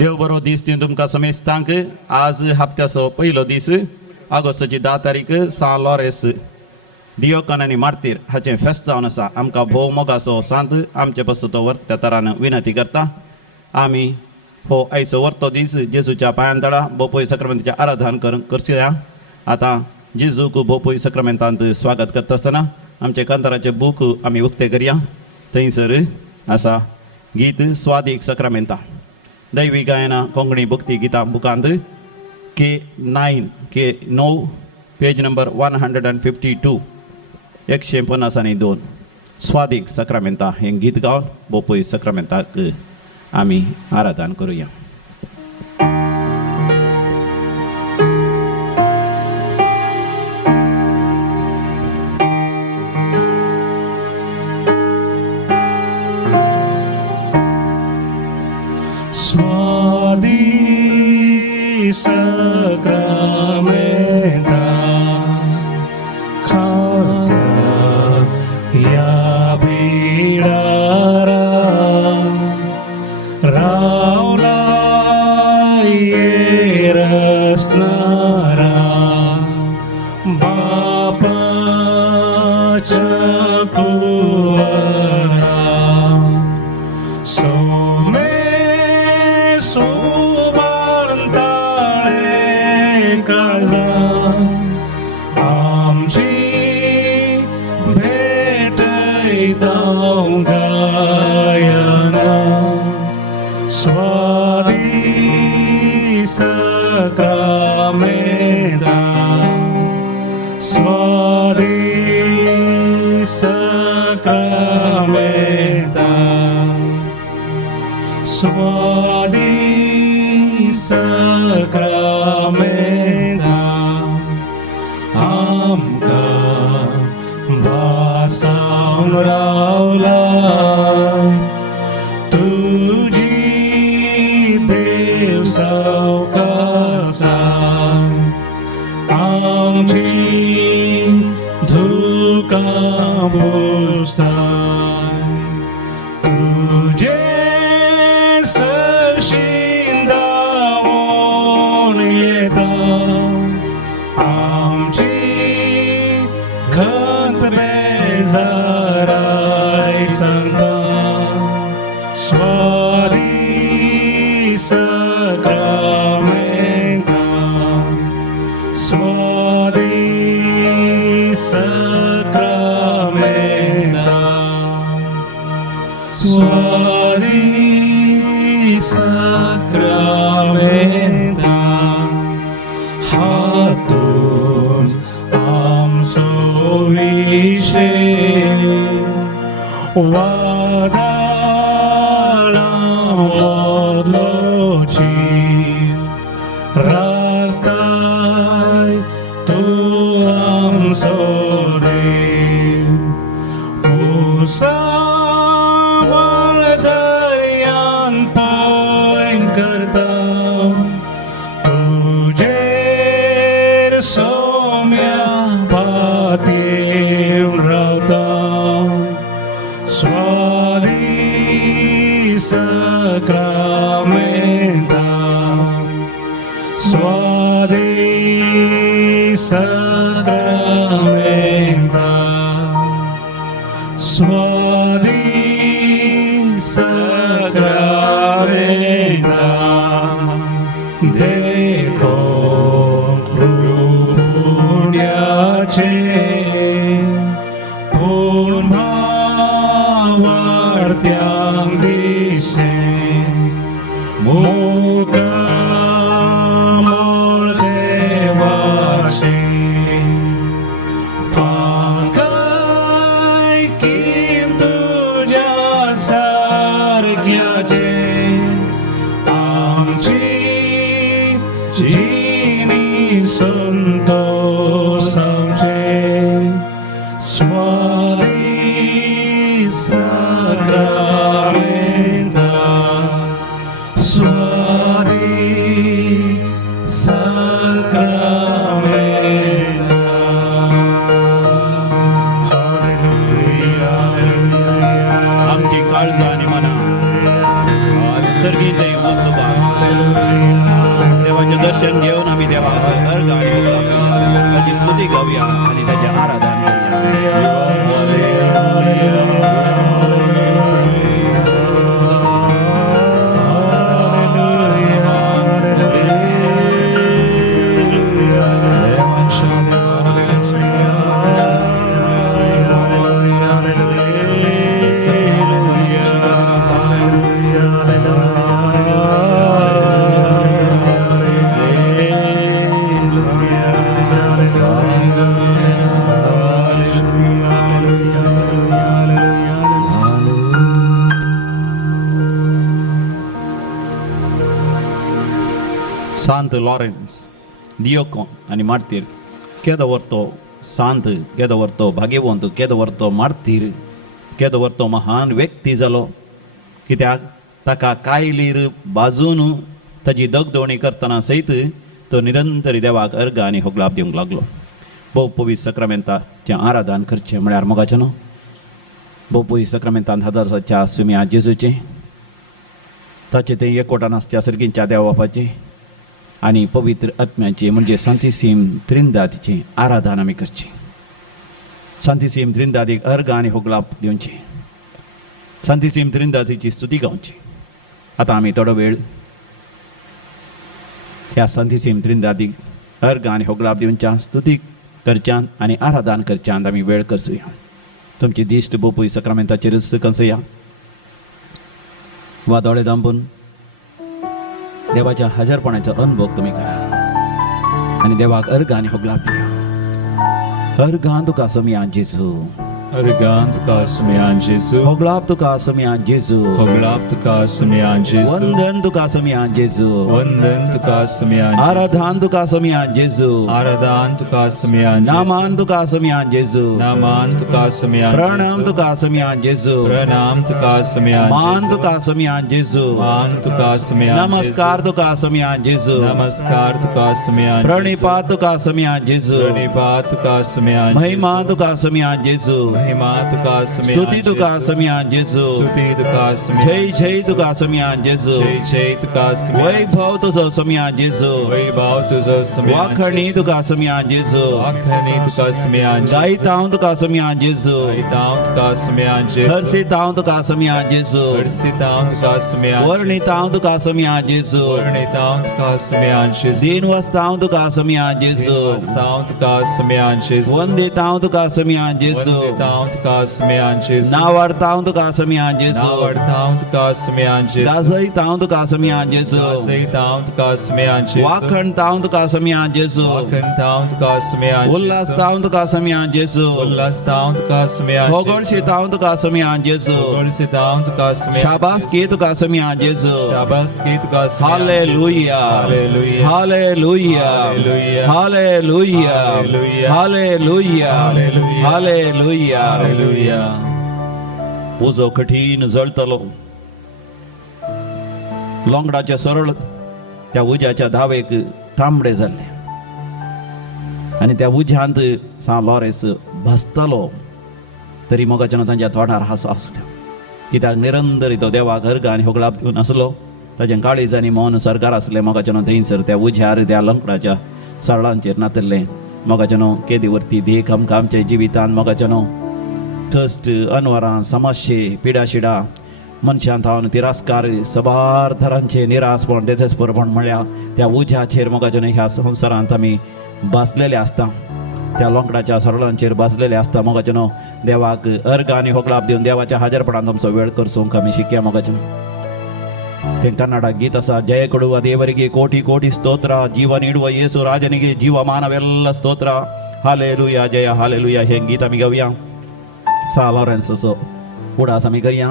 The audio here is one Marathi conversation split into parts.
देव बरो दीस ती तुमकां समेस्तांक आज हप्त्याचो पयलो दीस ऑगस्टाची 10 तारीख सा लॉरेस दियोकन आनी मार्तीर हाचें फेस्त जावन आसा. आमकां भोव मोगाचो सांत आमचे पासून तो वर्त त्या तरान विनंती करता. आमी हो आयचो वर्तो दीस जेजूच्या पांयां तळा बोपोई सक्रामेंताचें आराधन करचुया. आतां जेजूक बोपोई सक्रामेंतांत स्वागत करता आसतना आमचे कांताराचें बूक आमी उक्तें करया. थंयसर आसा गीत स्वादीक सक्रामेंता. दैवी गायना कोंकणी भक्ती गितां बुकांत K9 पेज नंबर 152 152 स्वादीक सक्रामेंता हें गीत गावन बोपोई सक्रामेंताक आमी आराधन करुया. Sacramenta खाद्य या बिडारा रावला ये रसनारा बापाच्या कुवारा सोमे आमची भेटैतां गायना स्वादी सक्रामेंता स्वादी सक्रामेंता स्वादी सक्रामेंता आमकां भासां रावला तुजी देव सावकासा आमची दुकां पुसता तुजे सरशीं धांवून येता आमची खंत बेजाराय सांगता स्वादी सक्रामेंता स्वादी सक्रामेंता स्वादी सक्रामेंता हातूंच आमचो विशय वादाळां वदलोची राखताय तूं आमचो देव उसावळ दर्यान पैंग करता तुजेर सौम्या पातयेवन रावता स्वादी सक्रामेंता स्वादी सक्रामेंता स्वादी सक्रामेंता देखो पुण्याचे पुन्हा वाढत्यांक दिशे मुकामोळ देवाचे फाकाय कीम तुझ्या सारक्याचे आमची जिनी संतोष आमचे स्वादी सक्रामेंता स्वादी सक्रामेंता हालेलुया हालेलुया आमची काळजां आनी मनां स्वर्गीय दैव सुबा देवाचे दर्शन घेऊन आम्ही देवाला अर्घ आणि भोग लावतो. त्याची स्तुती गाऊया आणि त्याचे आराधन करूया. सांत लॉरेन्स दियोकॉन आणि मार्तीर केद वर्तो सांत केद वर्तो भाग्यवंत केद वर्तो मार्तीर केद वर्तो महान व्यक्ती जालो कित्याक ताका कायलीर बाजून ताची दगदोणी करतना सयत तो निरंतर देवाक अर्घ आनी होगलाप दिवंक लागलो. भोव पवित्र सक्रामेंताचें आराधन करचें म्हळ्यार मोगाचें न्हू. भोव पवित्र सक्रामेंतांत हजारच्या सुम्या जेजूचें ताचे तें एकवटान आसच्या सर्गींच्या देवा बापाचें आणि पवित्र आत्म्याचे म्हणजे सांतिसीम त्रिंदादीचे आराधन आमी करचें. सांतिसीम त्रिंदादीक अर्घ आनी होगलाप दिवचे. सांतिसीम त्रिंदादीची स्तुती गावची. आतां आमी थोडो वेळ ह्या सांतिसीम त्रिंदादीक अर्घ आनी होगलाप दिवच्या स्तुती करच्यान आनी आराधन करच्यान आमी वेळ करचुया. तुमची दिश्ट बोपूय सक्रामेंताचेर कंसया वा दोळे दांबून देवाच्या हजरपणाचा अनुभव तुम्ही करा आणि देवाक अर्घ आणि होगलाप दिया. अर्घान तुका समियान जेजू Obrigado, Casimian Jesus. होगलाप तुका समियान जेजू Obrigado, Casimian Jesus. वंदन तुका समियान जेजू Vandan tu Casimian Jesus. आराधन तुका समियान जेजू Aradan tu Casimian Jesus. नामान तुका समियान जेजू Naman tu Casimian प्रणाम Jesus. तुका समियान जेजू Pranam tu Casimian मान Jesus. तुका समियान जेजू Man tu Casimian नमस्कार तुका समियान जेजू Jesus. Namaskar tu Casimian प्रणिपात तुका समियान जेजू Pranipat tu Casimian महिमा तुका समियान जेजू Mahima tu Casimian स्तुति तुका समियान जेजू Stuti tu Casimian जय जय तुका समियान जेजू Jai Jai tu Casimian वैभव तुझो समियान जेजू Vaibhav tu Casimian वाखणी तुका समियान जेजू Akhani tu Casimian गायतां तुका समियान जेजू Gaitav tu Casimian Jesus. हर्षितां तुका समियान जेजू Versitav tu Casimian वर्णितां तुका समियान जेजू Varnitav tu Casimian Jesus. दीनवस्तां तुका समियान जेजू Vastav tu Casimian Jesus. वंदितां तुका समियान जेजू Vanditav tu Casimian Jesus. नावर्तां तुका समियान जेजू Navartav tu Casimian Jesus. दासयतां तुका समियान जेजू Zaitav tu Casimian Jesus. वाखणतां तुका समियान जेजू Vakantav tu Casimian Jesus. उल्हासतां तुका समियान जेजू Ullastav tu Casimian Jesus. होगोळशितां तुका समियान जेजू Gursitam tu Casimian शाबासकी तुका समियान जेजू Shabaski tu Casimian hallelujah Hallelujah. Hallelujah Hallelujah. Hallelujah Hallelujah. Hallelujah Hallelujah. Hallelujah Hallelujah. उजो कठीण जळतलो लोंगडाचे सरळ त्या उज्याच्या धावेक तांबडे जाल्ले आणि त्या उज्यांत सा लॉरेस भसतलो तरी मोगाच्यान तांच्या तोंडार हांसो आसलें कित्याक निरंतर तो देवाक अर्घ आनी होगलाप दिवन आसलो ताचें काळीज आनी मौन सरकार आसलें मोगाच्यान थंयसर त्या उज्यार त्या लोंगडाच्या सरळांचेर नातल्लें मोगाच्यान केदीवरती देख आमकां आमच्या जिवितांत मोगाच्यान कश्ट अनवरां समस्ये पिडाशिडा मनशांत हांव तिरस्कार सबार तरांचे निरासपण देजस्परपण म्हळ्यार त्या उज्याचेर मोगाच्यान ह्या संवसारांत आमी बसलेले आसता त्या लोंकडाच्या सरळांचेर बसलेले आसता मोगाच्यान देवाक अर्घ आनी होगलाप दिवन देवाच्या हाजरपणांत आमचो वेळ करसूंक आमी शिकया मोगाच्यान तें ಕನ್ನಡ ಗೀತ ಸಹ ಜಯ ಕೊಡುವ ದೇವರಿಗೆ ಕೋಟಿ ಕೋಟಿ ಸ್ತೋತ್ರ ಜೀವ ನೀಡುವ ಯೇಸು ರಾಜನಿಗೆ ಜೀವಮಾನವೆಲ್ಲ ಸ್ತೋತ್ರ हालेलुया जय हालेलुया हे गीत आमी गावया सा लॉरेन्स असो उडास आमी करया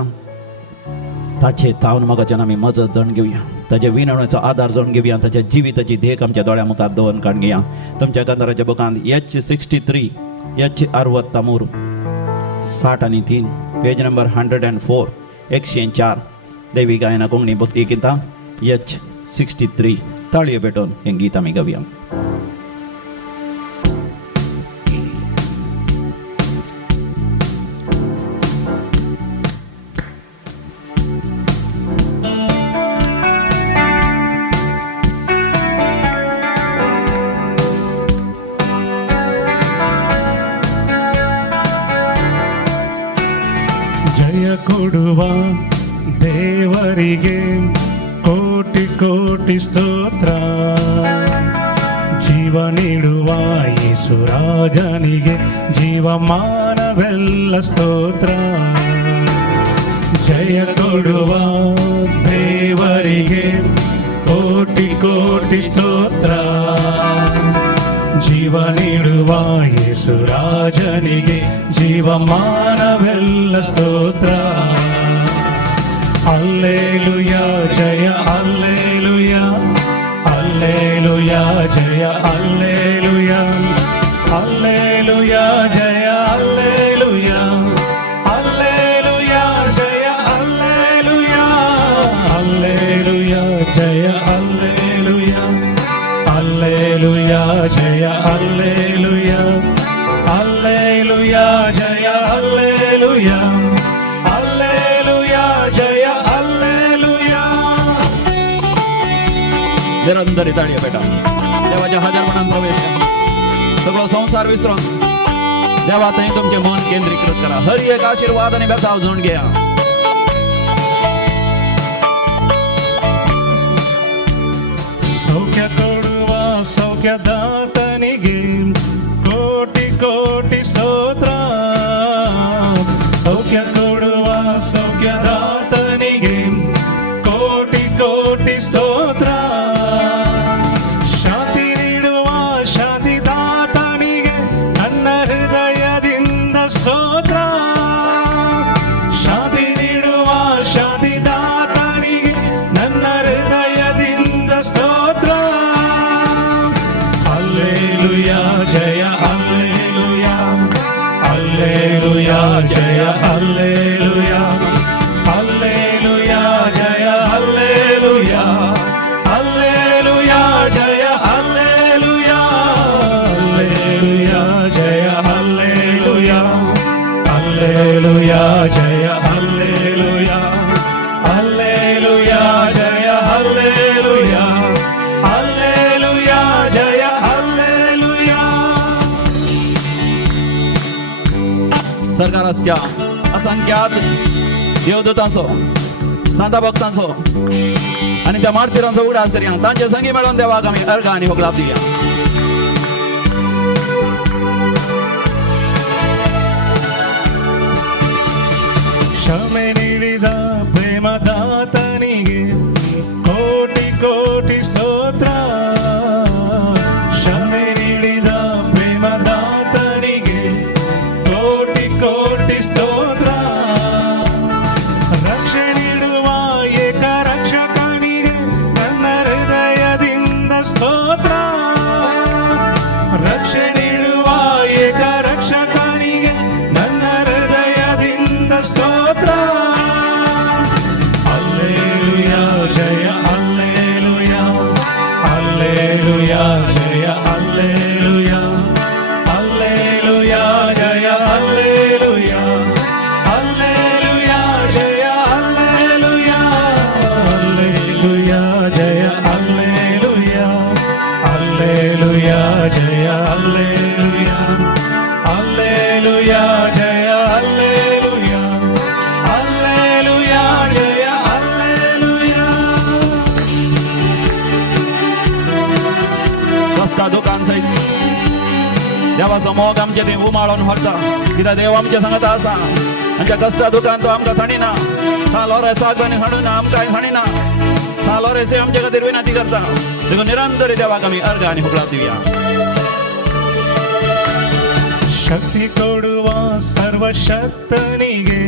ताचे तावन मोगाच्यान आमी मजत जाण घेवया ताच्या विनवणेचो आदार जाण घेवया ताच्या जिविताची देख आमच्या दोळ्या मुखार दवरून काडून घेया तुमच्या कांताराच्या बुकांत H63 H63 60 आणि 3 पेज नंबर 104 104 देवी गायना कोंकणी भक्ती गितां H63 ताळयो पेटोवन हें गीत आमी गावया ದೇವರಿಗೆ ಕೋಟಿ ಕೋಟಿ ಸ್ತೋತ್ರ. ಜೀವ ನೀಡುವ ಯೇಸು ರಾಜನಿಗೆ ಜೀವಮಾನವೆಲ್ಲ ಸ್ತೋತ್ರ. ಜಯ ಕೊಡುವ ದೇವರಿಗೆ ಕೋಟಿ ಕೋಟಿ ಸ್ತೋತ್ರ. ಜೀವ ನೀಡುವ ಯೇಸು ರಾಜನಿಗೆ ಜೀವಮಾನವೆಲ್ಲ ಸ್ತೋತ್ರ. ಹಲ್ಲೆಲೂಯ ಜಯ ಹಲ್ಲೆಲೂಯ ಹಲ್ಲೆಲೂಯ ಜಯ ಹಲ್ಲೆಲೂಯ ಹಲ್ಲೆಲೂಯ ಜಯ ಹಲ್ಲೆಲೂಯ ಹಲ್ಲೆಲೂಯ ಜಯ ಹಲ್ಲೆಲೂಯ ಹಲ್ಲೆಲೂಯ ಜಯ ಹಲ್ಲೆಲೂಯ ಹಲ್ಲೆಲೂಯ ಜಯ ಹಲ್ಲೆಲೂಯ ಹಲ್ಲೆಲೂಯ ಜಯ ಹಲ್ಲೆಲೂಯ ಹಲ್ಲೆಲೂಯ ಜಯ ಹಲ್ಲೆಲೂಯ. निरंतर ताळ्या बेटा. देवाच्या हजारपणात प्रवेश करा. सगळं संसार विसरून देवातही तुमचे मन केंद्रीकृत करा. हर एक आशीर्वादाने बेसाव जोडून घ्या. ಸೌಖ್ಯ ಕೊಡುವ ಸೌಖ್ಯದಾತನಿಗೆ ಕೋಟಿ ಕೋಟಿ ಸ್ತೋತ್ರ. ಸೌಖ್ಯ ಕೊಡುವ ಸೌಖ್ಯದಾತನಿಗೆ ಕೋಟಿ ಕೋಟಿ ಸ್ತೋತ್ರ. ಶಾಂತಿ ನೀಡುವ ಶಾಂತಿದಾತನಿಗೆ ನನ್ನ ಹೃದಯದಿಂದ ಸ್ತೋತ್ರ. ಶಾಂತಿ ನೀಡುವ ಶಾಂತಿದಾತನಿಗೆ ನನ್ನ ಹೃದಯದಿಂದ ಸ್ತೋತ್ರ. ಹಲ್ಲೆಲೂಯ ಜಯ ಹಲ್ಲೆಲೂಯ ಹಲ್ಲೆಲೂಯ ಜಯ ಹಲ್ಲೆಲೂಯ ಹಲ್ಲೆಲೂಯ ಜಯ ಹಲ್ಲೆಲೂಯ ಹಲ್ಲೆಲೂಯ ಜಯ ಹಲ್ಲೆಲೂಯ ಹಲ್ಲೆಲೂಯ ಜಯ ಹಲ್ಲೆಲೂಯ ಹಲ್ಲೆಲೂಯ ಜಯ ಹಲ್ಲೆಲೂಯ ಹಲ್ಲೆಲೂಯ ಜಯ ಹಲ್ಲೆಲೂಯ ಹಲ್ಲೆಲೂಯ ಜಯ ಹಲ್ಲೆಲೂಯ. सरकाराच्या असंख्यात देवदूतांचो सांता भक्तांचो आणि त्या मारतीरांचो उडास करूया. तांचे संगी मेळून देवाक आमी अर्घ आनी होगलाप दिवया. ಕ್ಷಮೆ ನೀಡಿದ ಪ್ರೇಮದಾತನಿಗೆ ಕೋಟಿ ಕೋಟಿ ಸ್ತೋತ್ರ. ಕ್ಷಮೆ ನೀಡಿದ ಪ್ರೇಮದಾತನಿಗೆ ಕೋಟಿ ಕೋಟಿ ಸ್ತೋತ್ರ. ರಕ್ಷೆ ನೀಡುವ ಏಕ ರಕ್ಷಕನಿಗೆ ನನ್ನ ಹೃದಯದಿಂದ ಸ್ತೋತ್ರ. ರಕ್ಷೆ ನೀಡುವ ಏಕ ರಕ್ಷಕನಿಗೆ ನನ್ನ ಹೃದಯದಿಂದ ಸ್ತೋತ್ರ. ಹಲ್ಲೆಲೂಯ ಜಯ ಹಲ್ಲೆಲೂಯ ಹಲ್ಲೆಲೂಯ ಜಯ ಹಲ್ಲೆಲೂಯ ಹಲ್ಲೆಲೂಯ ಜಯ ಹಲ್ಲೆಲೂಯ ಹಲ್ಲೆಲೂಯ ಜಯ ಹಲ್ಲೆಲೂಯ ಹಲ್ಲೆಲೂಯ ಜಯ ಹಲ್ಲೆಲೂಯ ಹಲ್ಲೆಲೂಯ ಜಯ ಹಲ್ಲೆಲೂಯ ಹಲ್ಲೆಲೂಯ ಜಯ ಹಲ್ಲೆಲೂಯ ಹಲ್ಲೆಲೂಯ ಜಯ ಹಲ್ಲೆಲೂಯ. कष्टा दुकान सहित देवाचो मोग आमचे थंय उमाळून व्हरता. कित्याक देव आमचे सांगता आसा आमच्या कष्टा दुकान तो आमकां साणिना. सालोरे सागवानी साणूना आमकां साणिना. सालोरेसे आमचे खातीर विनंती करता. देखून निरंतर देवाक आमी अर्घ आनी होगलाप दिवया. ಶಕ್ತಿ ಕೊಡುವ ಸರ್ವಶಕ್ತನಿಗೆ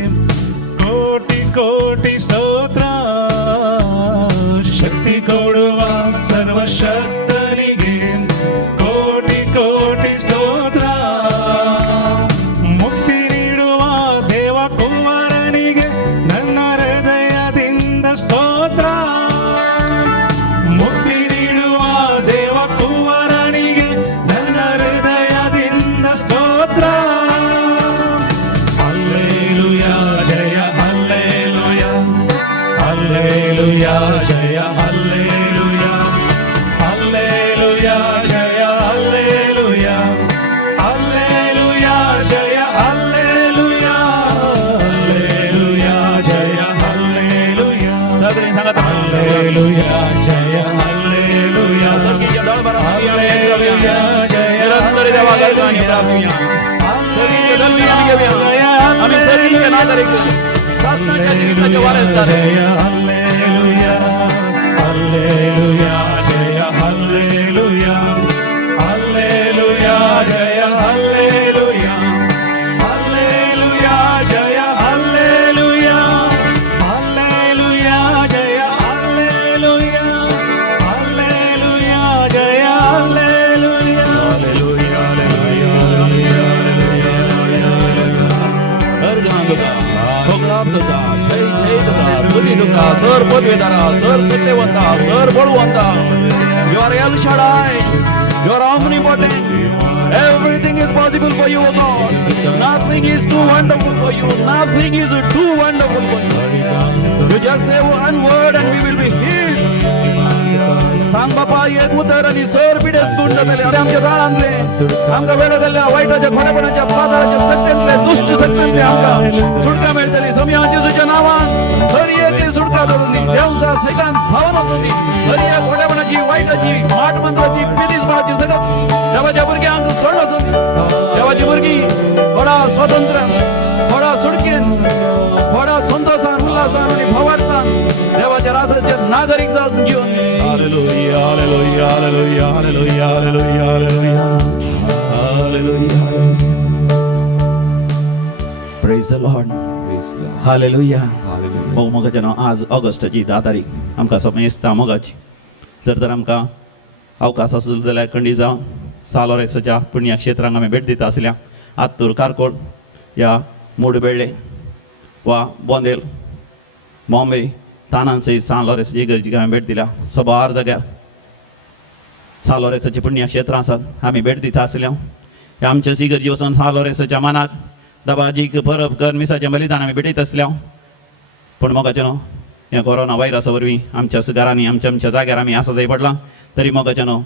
ಕೋಟಿ ಕೋಟಿ ಸ್ತೋತ್ರ. ಶಕ್ತಿ ಕೊಡುವ ಸರ್ವಶಕ್ತನಿಗೆ ಕೋಟಿ ಕೋಟಿ ಸ್ತೋತ್ರ. ಮುಕ್ತಿ ನೀಡುವ ದೇವ ಕುಮಾರನಿಗೆ ನನ್ನ ಹೃದಯದಿಂದ ಸ್ತೋತ್ರ. ಮುಕ್ತಿ ನೀಡುವ ದೇವ ಕುಮಾರನಿಗೆ ನನ್ನ ಹೃದಯದಿಂದ ಸ್ತೋತ್ರ. ಹಲ್ಲೆಲೂಯ ಜಯ ಹಲ್ಲೆಲೂಯ ಹಲ್ಲೆಲೂಯ ಜಯ ಹಲ್ಲೆಲೂಯ ಹಲ್ಲೆಲೂಯ ಜಯ ಹಲ್ಲೆಲೂಯ ಹಲ್ಲೆಲೂಯ ಜಯ ಹಲ್ಲೆಲೂಯ ಹಲ್ಲೆಲೂಯ ಜಯ ಹಲ್ಲೆಲೂಯ. सगळीं सांगात हालेलुया जय हालेलुया सर्गीच्या दळभरात हालेलुया जय निरंतर देवा गर्गाने प्रार्थूया सर्गीचे दर्शन आम्ही घेऊया आम्ही सर्गीचे नागरिक शासनाच्या जीविताचे वारसदार जय हालेलुया हालेलुया जय हालेलुया हालेलुया जय हालेलुया हालेलुया जय हालेलुया हालेलुया जय हालेलुया हालेलुया जय हालेलुया हालेलुया गर्गान तुका भोगळाप तुका जय जय तुका स्तुती तुका सर पदवीदारा सर सत्यवंता सर बळवंता you are El Shaddai you are omnipotent everything is possible for you O God nothing is too wonderful for you nothing is too wonderful for you you just say one word and we will be healed सांग बापा एक उतर आणि सर पिडेस गुंड झाले अरे आमच्या जाळांतले आमका वेळ गेल्या वाईटाच्या खोड्यापणाच्या पाताळाच्या सत्यांतले दुष्ट सत्यांतले आमका सुटका मेळटली समया जेजूच्या नावान खरी एकली सुटका धरून देवसा सेकान भावन असोनी खरी एक खोड्यापणाची वाईटाची माट मंत्राची पिदीसपणाची सगळं देवाच्या भुरग्यांक सोड असोनी देवाची भुरगी थोडा स्वतंत्र थोडा सुटकेन थोडा संतोषान उल्हासान आणि भवार्थान देवाच्या राजाचे नागरिक जाऊन घेऊन hallelujah hallelujah hallelujah hallelujah hallelujah hallelujah hallelujah praise the Lord hallelujah हो मगाच्यान आज ऑगस्टाची 10 तारीख आमकां समय दिसता मोगाची जर आमकां अवकाश आसलो जाल्यार खंडी जावन सालोरेसाच्या पुण्या क्षेत्रांक आमी भेट दिता आसल्या आत्तूर कारकोड या मूडबेळे वा बोंदेल बॉम्बे तानांचे सान लॉरेसाची इगर्जीक आमी भेट दिल्या सबार जाग्यार सान लॉरेसाची पुण्य क्षेत्रां आसात आमी भेट दिता आसल्या ह्या आमच्या इगर्जी वचून सान लॉरेसाच्या मनाक दबाजीक परब कर मिसाचें बलिदान आमी भेटयत आसल्या पूण मोगाचें न्हू ह्या कोरोना वायरसा वरवीं आमच्या घरांनी आमच्या जाग्यार आमी आसा जाय पडलां तरी मोगाचें न्हू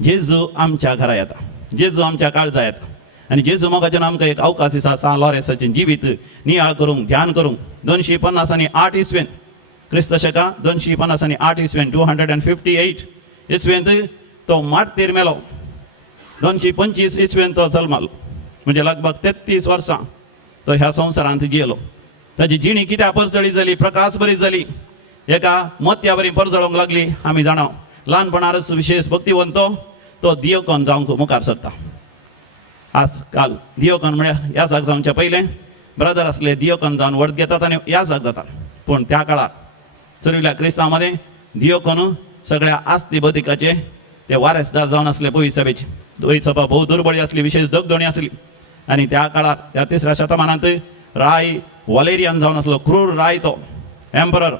जेजू आमच्या घरा येता जेजू आमच्या काळजा येता आनी जेजू मोगाचें आमकां एक अवकाश दिसा सान लॉरेसाचें जिवीत नियाळ करूंक ध्यान करूंक 250 इसवेन क्रिस्त शका 250 इसवेन 258 इसवेंत तो मार्तीर मेलो 225 इसवेन तो जल्मालो म्हणजे लगभग 33 वर्सां तो ह्या संवसारांत जियेलो ताची जिणी कित्याक परजळी जाली प्रकाश बरी जाली एका मत्या बरी परजळोंक लागली आमी जाणाव ल्हानपणारच विशेष भक्तिवंत तो दियोकोन जावंक मुखार सरता आज काल दियोकोन म्हळ्यार याजाक जावच्या पयलें ब्रदर आसले दियोकोन जावन वर्त घेतात आनी याजाक जाता पूण त्या काळार चरविल्या क्रिस्तांवां मदें दियोकोन सगळ्या आस्ती बदिकाचे ते वारसदार जावन आसले पयस सभेचे दोय सभा भोव दुर्बळी आसली विशेष दोगदोणी आसली आनी त्या काळार त्या 3ऱ्या शतमानांत राय वलेरियन जावन आसलो क्रूर राय तो एम्परर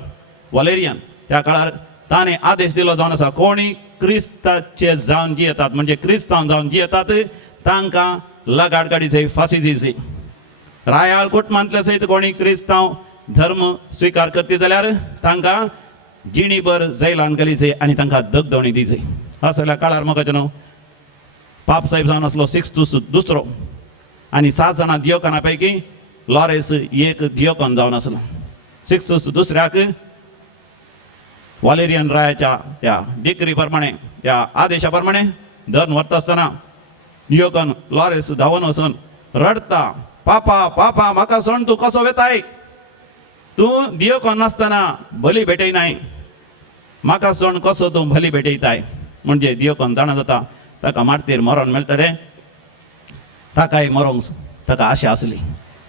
वलेरियन त्या काळार ताणें आदेश दिलो जावन आसा कोणी क्रिस्ताचे जावन जी येतात म्हणजे क्रिस्तांव जावन जी येतात तांकां लगाड काडीचे फाशी दिवची रायाळ कुटुंबांतले सयत कोणी क्रिस्तांव धर्म स्विकार करते जाल्यार तांकां जिणीभर जैलान घालीचे आनी तांकां दगदवणी दिवची असल्या काळार म्हाका न्हू पाप साहेब जावन आसलो सिक्स्तुस दुसरो आनी 7 जाणां दियोकोना पैकी लॉरेस एक दियोकोन जावन आसलो सिक्स्तुस दुसऱ्याक वॉलेरियन रायाच्या त्या डिक्री प्रमाणे त्या आदेशा प्रमाणे धन व्हरता आसतना दियोकोन लॉरेस धांवन वचून रडता पापा पापा म्हाका सोड तूं कसो वेताय तूं दियोकोन नासतना बली भेटयनाय म्हाका सोड कसो तूं बली भेटयताय म्हणजे दियोकोन जाणा जाता ताका मार्तीर मरण मेळटलें ताकाय मरोंक ताका आशा आसली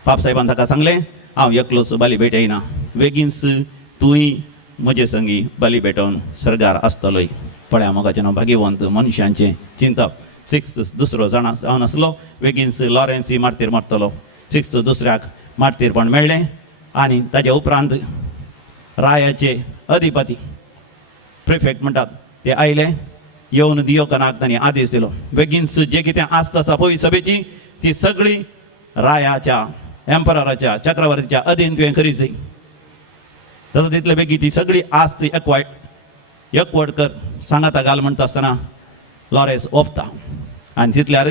पाप साहेबान ताका सांगलें हांव एकलोच बली भेटयना बेगीनच तुंय म्हजे संगी बली भेटोवन सर्गार आसतलोय पळया मोगाचें भाग्यवंत मनशांचें चिंतप 6 दुसरो जाणा जावन आसलो बेगीनच लॉरेन्सी मार्तीर मरतलो 6 दुसऱ्याक मार्तीरपण मेळ्ळें आनी ताचे उपरांत रायाचे अधिपती प्रिफेक्ट म्हणटात ते आयले येवन दियोकोनाक तांणी आदेश दिलो बेगीनच जे कितें आस्त आसा पळय सभेची ती सगळी रायाच्या एम्परराच्या चक्रवर्तीच्या अधीन तुवें करीची जाता तितले बेगी ती सगळी आस्त एकवट कर सांगाता घाल म्हणटा आसतना लॉरेस ओपता आनी तितल्यार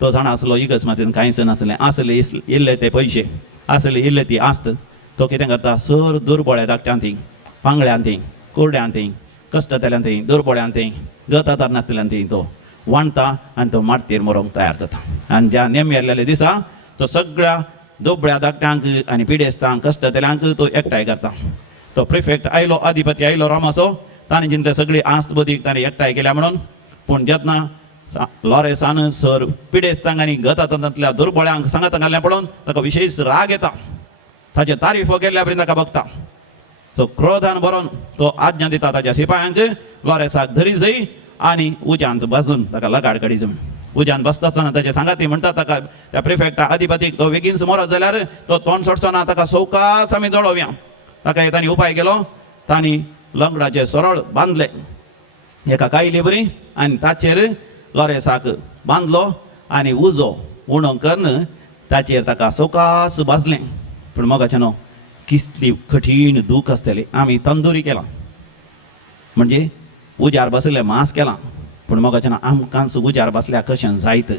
तो जाणा आसलो इगस मातीन कांयच नासलें आसले इल्ले ते पयशे आसले इल्ले ती आस्त तो कितें करता सर दुर्बळ्या धाकट्यां ती पांगळ्यान ती कुरड्यान ती कश्टतल्यान ती दुर्बळ्यान ती गत तरणातल्यान ती तो वाणता आनी तो मारतीर मरोंक तयार जाता आनी ज्या नेम्याल्लेले दिसा तो सगळ्या दोबळ्या धाकट्यांक आनी पिडेस्तांक कश्टतल्यांक तो एकठांय करता तो प्रिफेक्ट आयलो अधिपती आयलो रामाचो ताणें चिंता सगळी आस्त बदीक ताणें एकठांय केल्या म्हणून पूण जेन्ना लॉरेसान सर पिडेस्तांक आनी गतांतल्या दुर्बळ्यांक सांगात घाल्लें पळोवन ताका विशेश राग येता ताचे तारीफ केल्ल्या पर्यंत ताका बगता सो क्रोधान बरोवन तो आज्ञा दिता ताच्या शिपायांक लॉरेसाक धरी जई आनी उज्यांत बसून ताका लगाड काडी जम उज्यान बसता आसतना ताचे सांगाती म्हणटा ताका त्या प्रिफेक्टा अधिपतीक तो बेगीन मरत जाल्यार तो तोंड सोडचो ना ताका सवकास आमी जळोवया ताका एक तांणी उपाय केलो तांणी लंगडाचे सरळ बांदले एका कायली बरी आनी ताचेर लॉरेसाक बांदलो आनी उजो उणो करून ताचेर ताका सवकास भाजलें पूण मोगाच्यान कितली कठीण दूख आसतली आमी तंदुरी केला म्हणजे उजार बसले मांस केलां पूण मोगाच्यान आमकांच उजार बसल्या कशें जायत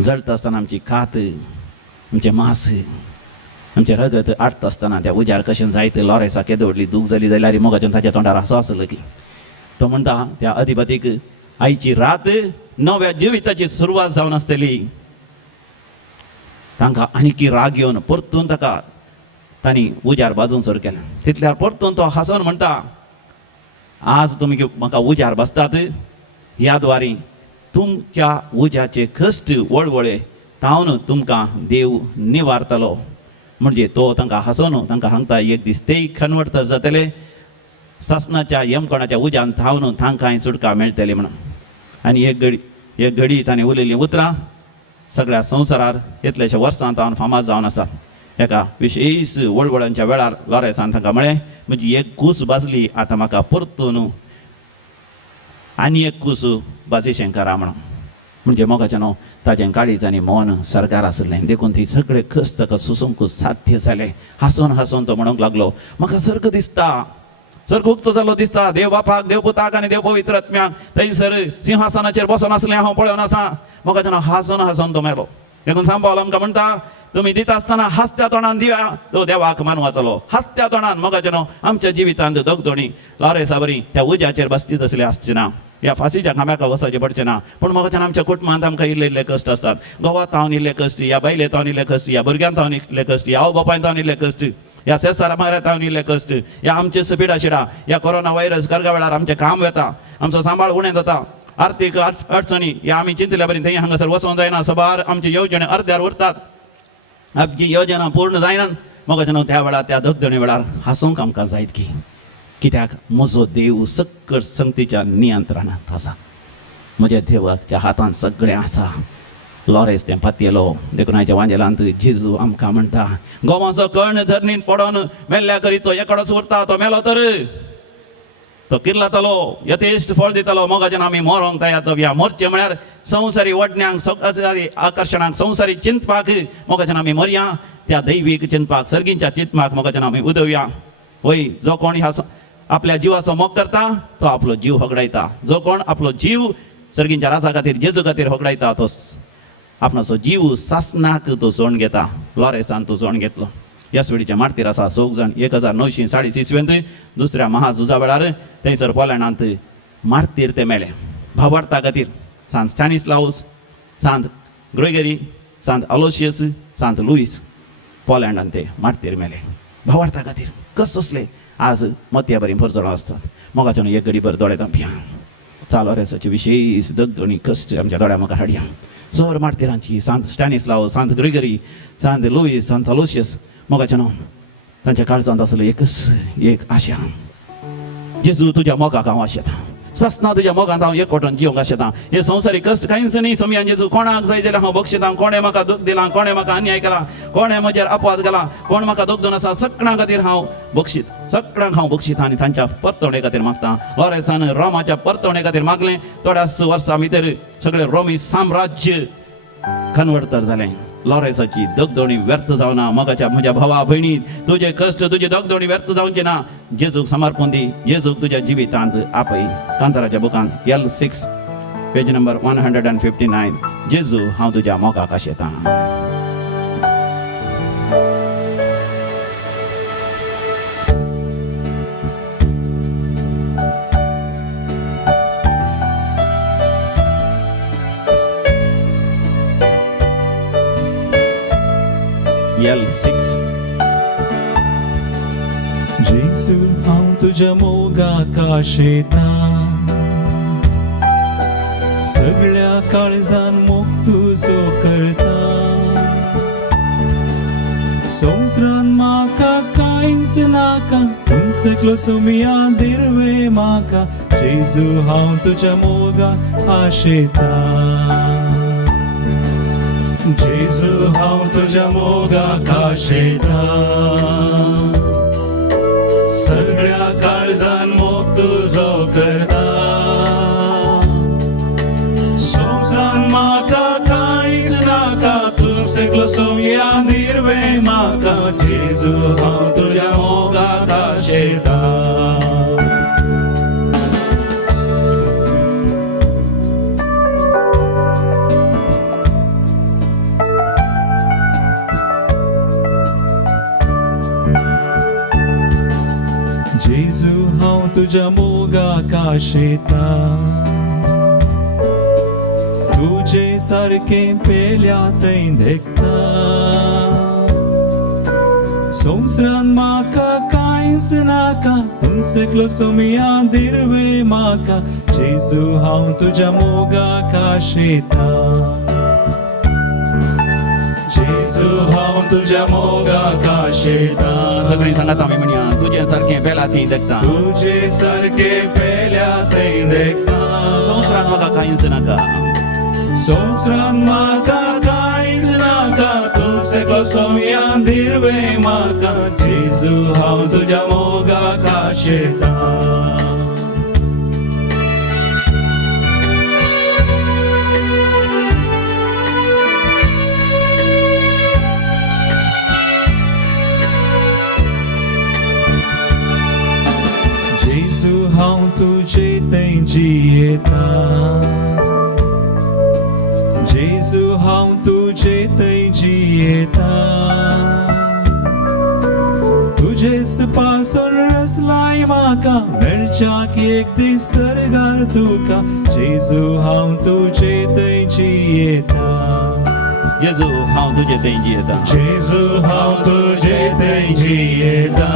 जळटा आसतना आमची कात आमचें मांस आमचें रगत आडटा आसतना त्या उजार कशें जायत लॉरेसाक येदो व्हडली दूख जाली जाल्यार मोगाच्यान ताच्या तोंडार हांसो आसलो की तो म्हणटा त्या अधिपतीक आयची रात नव्या जिविताची सुरवात जावन आसतली तांकां आनीक राग येवन परतून ताका तांणी उजार बाजून सुरू केलें तितल्यार परतून तो हांसोन म्हणटा आज तुमी म्हाका उजार बसतात ह्या द्वारी तुमच्या उज्याचे कश्ट वळवळे तावन तुमकां देव निवारतलो म्हणजे तो तांकां हांसोन तांकां सांगता एक दीस तेय कन्वर्टर जातले ससनाच्या यमकोणाच्या उज्यान थावन तांकांय सुटका मेळटली म्हणून आनी एक घडी ताणें उलयलीं उतरां सगळ्या संवसारार इतलेशे वर्सां तावन फामाद जावन आसात एका विशेश वळवळांच्या वेळार लॉरेसान तांकां म्हळें म्हजी एक कूस भाजली आतां म्हाका परतून आनी एक कूस भाजीशें करा म्हणून म्हणजे मोगाच्यान ताचें काळीज आनी मन सरकार आसलें देखून ती सगळे कश्ट ताका सुसूंक साध्य जालें हांसोन हांसोन तो म्हणूंक लागलो म्हाका सर्ग दिसता सर्ग उक्तो जाल्लो दिसता देव बापाक देव पुताक आनी देव पवित्र आत्म्याक थंयसर सिंहासनाचेर बसून आसलें हांव पळोवन आसा मोगाच्यान हांसोन हांसोन तो मेलो देखून सांबाळ आमकां म्हणटा तुमी दिता आसतना हास्त्या तोंडान दिव्या तो देवाक मानवाचो हास्त्या तोंडान मोगाच्यान आमच्या जिवितांत दोगदोणी लॉरेसा बरी त्या उज्याचेर बसतीच असले आसचे ना ह्या फाशीच्या खांब्याक वचचे पडचे ना पूण मोगाच्यान आमच्या कुटुंबांत आमकां इल्ले इल्ले कश्ट आसतात गोवात तावन इल्ले कश्ट ह्या बायलेत तावन इल्ले कश्ट ह्या भुरग्यांत तावन इल्ले कश्ट ह्या आवय बापायन तावन इल्ले कश्ट ह्या सेसारा माऱ्यात तावन इल्ले कश्ट ह्या आमचे पिडा शिडा ह्या कोरोना व्हायरस करगा वेळार आमचें काम वता आमचो सांबाळ उणें जाता आर्थीक अडचणी ह्या आमी चिंतल्या बरी थंय हांगासर वचोंक जायना सबार आमची येवजण अर्द्यार उरतात आमची योजना पूर्ण जायनात मोगाच्यान त्या वेळार त्या धगधणे वेळार हांसूंक आमकां जायत की कित्याक म्हजो देव सकट संगतीच्या नियंत्रणांत आसा म्हज्या देवाच्या हातांत सगळें आसा लॉरेस तें पातयेलो देखून आयच्या वांजेलांत जेजू आमकां म्हणटा गोवाचो कर्ण धरणीन पडोन मेल्ल्या करी तो एकडोच उरता तो मेलो तर तो किर्लातलो यथेश्ट फळ दितलो मोगाच्यान आमी मरोंक तयार ह्या मोर्चे म्हळ्यार संवसारी वडण्यांक संवसारी आकर्शणांक संवसारी चिंतपाक मोगाच्यान आमी मरया त्या दैवीक चिंतपाक सर्गींच्या चिंतपाक मोगाच्यान आमी उदवया वय जो कोण ह्या आपल्या जिवाचो मोग करता तो आपलो जीव होगडायता जो कोण आपलो जीव सर्गींच्या राजा खातीर जेजू खातीर होगडायता तो आपणाचो जीव सासनाक तो जोण घेता लॉरेसान तो जोण घेतलो ह्या सुडीच्या मारतीर आसा 6 जाण 1946 इस्वेंत दुसऱ्या महाझुजा वेळार थंयसर पोलंडांत मारतीर ते मेले भावार्था खातीर सांत स्टॅनिस्लावस सांत ग्रेगरी सांत अलोशियस सांत लुईस पोलंडांत ते मारतीर मेले भावार्था खातीर कस असले आज मत्या बरी भरजोळ आसतात मोगाच्यान एक घडी भर दोळे धांपया चालोरेसाची विशेष दगदणी कश्ट आमच्या दोळ्या मुखार हाडया सर मारतीरांची सांत स्टॅनिस्लावस सांत ग्रेगरी सांत लुईस सांत अलोशियस मोगाच्यान तांच्या काळजांत आसलो एक आशा जेजू तुज्या मोगाक हांव आशेता ससना तुज्या मोगांत हांव एकवटून जिवंक आशेता हे संवसारी कश्ट कांयच न्ही सोमयान जेजू कोणाक जाय जाल्यार हांव बक्षितां कोणें म्हाका दूख दिलां कोणें म्हाका अन्याय केला कोणें म्हजेर अपवाद केला कोण म्हाका दूख दिवन आसा सगळ्यां खातीर हांव बक्षीत सगळ्यांक हांव बक्षितां आनी तांच्या परतवणे खातीर मागता लॉरेसान रोमाच्या परतवणे खातीर मागलें थोड्याच वर्सां भितर सगळें रोमी साम्राज्य कन्वर्ट तर जालें लॉरेसाची दगदोणी व्यर्थ जावना मोगाच्या म्हज्या भावा भयणी तुजे कश्ट तुजी दगदोणी व्यर्थ जावचे ना जेजूक समर्पण दी जेजूक तुज्या जिवितांत आपय कांताराच्या बुकांत L6 पेज नंबर 159 जेजू हांव तुज्या मोगाक आशेतां 6. जेजू हांव तुझ्या मोगाक आशेता सगळ्या काळजान मोग तुजो करता संवसारान म्हाका कांयच नाका पूण सकलो सोमिया दिर्वे म्हाका जेजू हांव तुझ्या मोगाक आशेता जेजू हांव तुझ्या मोगाक आशेता सगळ्या काळजान मोग तुजो करता संवसारान म्हाका कांयच नाका तूं सकलो सोमिया दिर्वे म्हाका जेजू हांव तुझ्या मोगाक आशेता जेजू हांव तुझ्या मोगाक आशेता तुझे सारखे पेल्या थंय देखता संवसारान म्हाका कांयच नाका तूं सकलो सोमिया दिर्वे म्हाका जेजू हांव तुझ्या मोगाक आशेता जेजू हांव तुझ्या मोगाक आशेता सगळीं सांगात आमी म्हणया तुजे सारखें बेला थंय देखता तुझे सारखे पेल्या थंय देखता संवसारान म्हाका कांयच नाका संवसारान म्हाका कांयच नाका तूं सकलो सोमिया दिर्वे म्हाका जेजू हांव तुझ्या मोगाक आशेता जेजू हांव तुजे थंय जियेता जेजू हांव तुजे थंय जियेता तुजेच पासून रसलाय म्हाका मेळच्याक एक दीस सर्गार तुका जेजू हांव तुजे थंय जियेता जेजू हांव तुजे थंय जियेता जेजू हांव तुजे थंय जियेता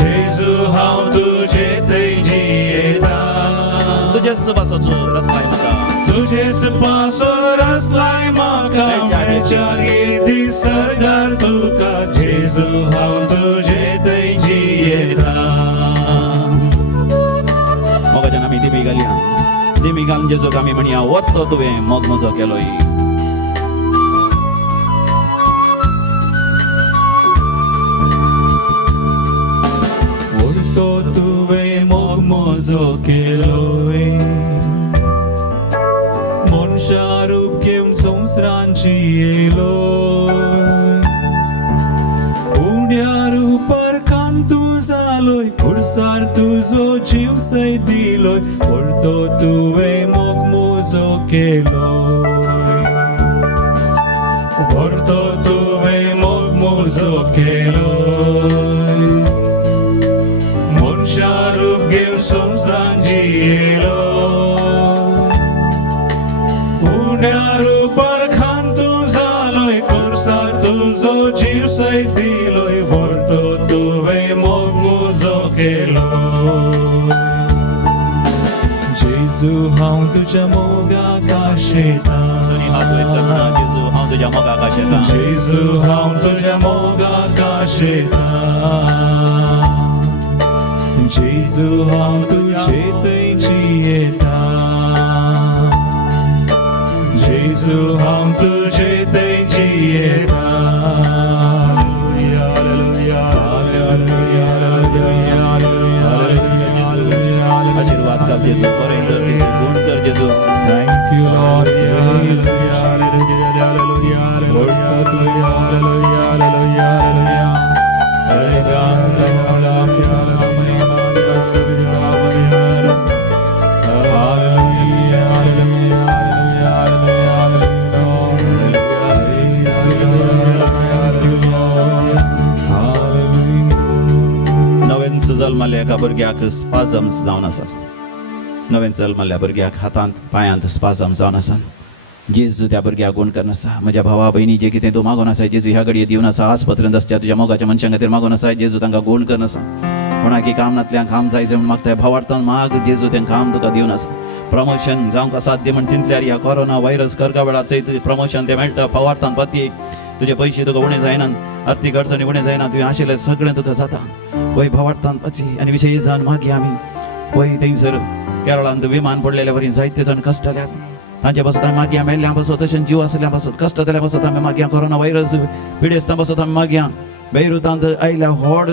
जेजू हांव तुजे थंय जियेता तुजे पासोचो रसलाय म्हाका तुजेच पासून रसलाय म्हाका मेळच्याक एक दीस सर्गार तुका जेजू हांव तुजे थंय जियेता मोगाच्यान आमी दिमी घालया दिमी घालून जेजूक आमी म्हणया वत्तो तुवें मोग म्हजो केलोय वरतो तुवें मोग म्हजो केलोय मनशा रूप घेवन संवसारान जियेलोय उण्या रुपार कान तूं जालोय खुर्सार तुजो जीव सय दिलोय वरतो तुवें मोग म्हजो केलोय वरतो तुवें मोग म्हजो केलोय मनशा रूप घेवन संवसारान जियेलोय उण्या रुपार खान तूं जालोय खुर्सार तुजो जीव सय दिलोय वरतो तुवें मोग म्हजो केलोय जेजू हांव तुज्या मोगाक आशेता हात वयर करतना जेजू हांव तुज्या मोगाक आशेता जेजू हांव तुज्या मोगाक आशेता जेजू हांव तुजे थंय जियेता जेजू हांव तुजे थंय जियेता हालेलुया हालेलुया हालेलुया हालेलुया आशीर्वाद कर जेजू बरें कर जेजू गुण कर जेजू thank you Lord hallelujah hallelujah hallelujah hallelujah hallelujah नवें जल्मल्ल्या एका भुरग्याक स्पाझम्स जावन आसा नवें जल्मल्ल्या भुरग्याक हातांत पायांत स्पाझम जावन आसा जेजू त्या भुरग्या गूण करनासा म्हज्या भावा भयणी जे कितें तूं मागून आसा जेजू ह्या घडये दिवन आसा आसपत्रेंत आसच्या तुज्या मोगाच्या मनशां खातीर मागून आसा जेजू तांकां गूण करनासा कोणाकी कामनांतल्यान काम जायचें म्हूण मागताय भावार्थान माग जेजू तें काम तुका दिवन आसा प्रमोशन जावंक साध्य म्हण चिंतल्यार ह्या कोरोना व्हायरस करगा वेळार चैत प्रमोशन तें मेळटा भावार्थान पती तुजे पयशे तुका उणें जायनात आर्थीक अडचणी उणें जायना तुवें आशिल्लें सगळें तुका जाता वय भावार्थान पची आनी विशयी जावन मागी आमी वय थंयसर केरळांत विमान पडलेल्या वरी जायते जाण कश्टल्यात तांचे पासत आमी मागया मेल्ल्या पासत तशें जीव आसल्या पासत कश्ट जाल्या पासत आमी मागया कोरोना व्हायरस पिडेस्तां पासत आमी मागया बेरुतांत आयल्या व्हड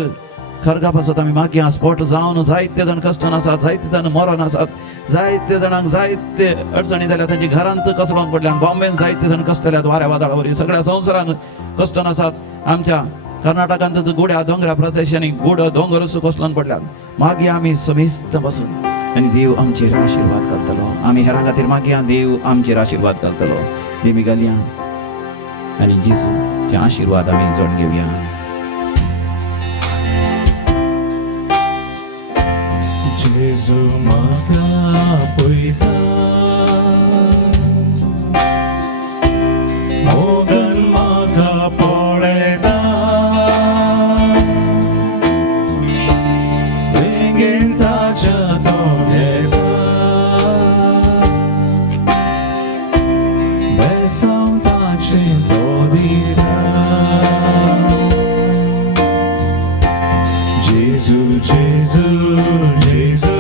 खरगा पासत आमी मागया स्पॉट जावन जायते जाण कश्टान आसात जायते जाण मरण आसात जायते जाणांक जायते अडचणी जाल्या तांची घरांत कसलोंक पडल्यान बॉम्बेन जायते जाण कश्टल्यात वाऱ्या वादळा वरी सगळ्या संवसारान कश्टान आसात आमच्या कर्नाटकांत गुड्या दोंगरा प्रदेशांनी गुड दोंगर कसलोंक पडल्यात मागया आमी समेस्त बसून आनी देव आमचेर आशिर्वाद करतलो आमी हेरां खातीर मागया देव आमचेर आशिर्वाद करतलो देवी घालया आनी जेजूचे आशिर्वाद आमी जोड घेवया जेजू म्हाका पळयता मोगन म्हाका पळयता बेगीन ताच्या तो घेता बेसांव ताचें तो दिता जेजू जेजू जेजू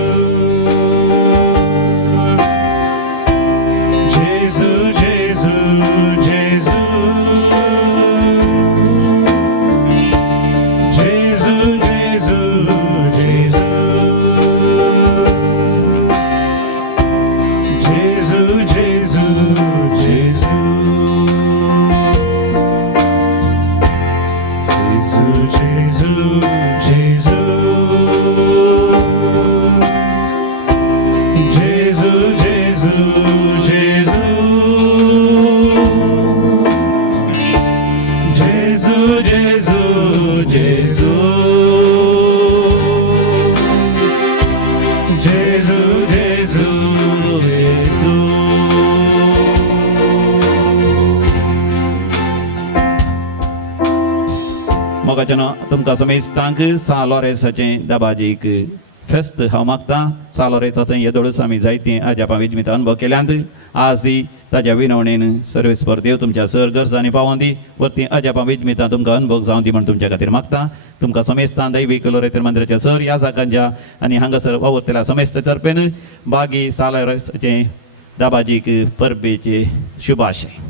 जेजू जेजू जेजू जेजू जेजू जेजू जेजू जेजू मोगाच्यान तुमकां समेस्तांक सालोरेसाचें दाबाजीक फेस्त हांव मागतां सालोरेसाचें येदोळस आमी जायते आजापा विजमित अनुभव केल्यांत आज ताज्या विनवणेन सर्वेस्पर देव तुमच्या सर गरजांनी पावोवन दी वरती अजापा विजमिता तुमकां अनुभव जावं दी म्हण तुमच्या खातीर मागतां तुमकां समेस्तां दैवीक लोरेतर मंदिराच्या सर ह्या जागांच्या आनी हांगासर वावुरतेल्या समेस्त चरपेन बागी सालोरेसाचें दाबाजीक परबेचे शुभाशय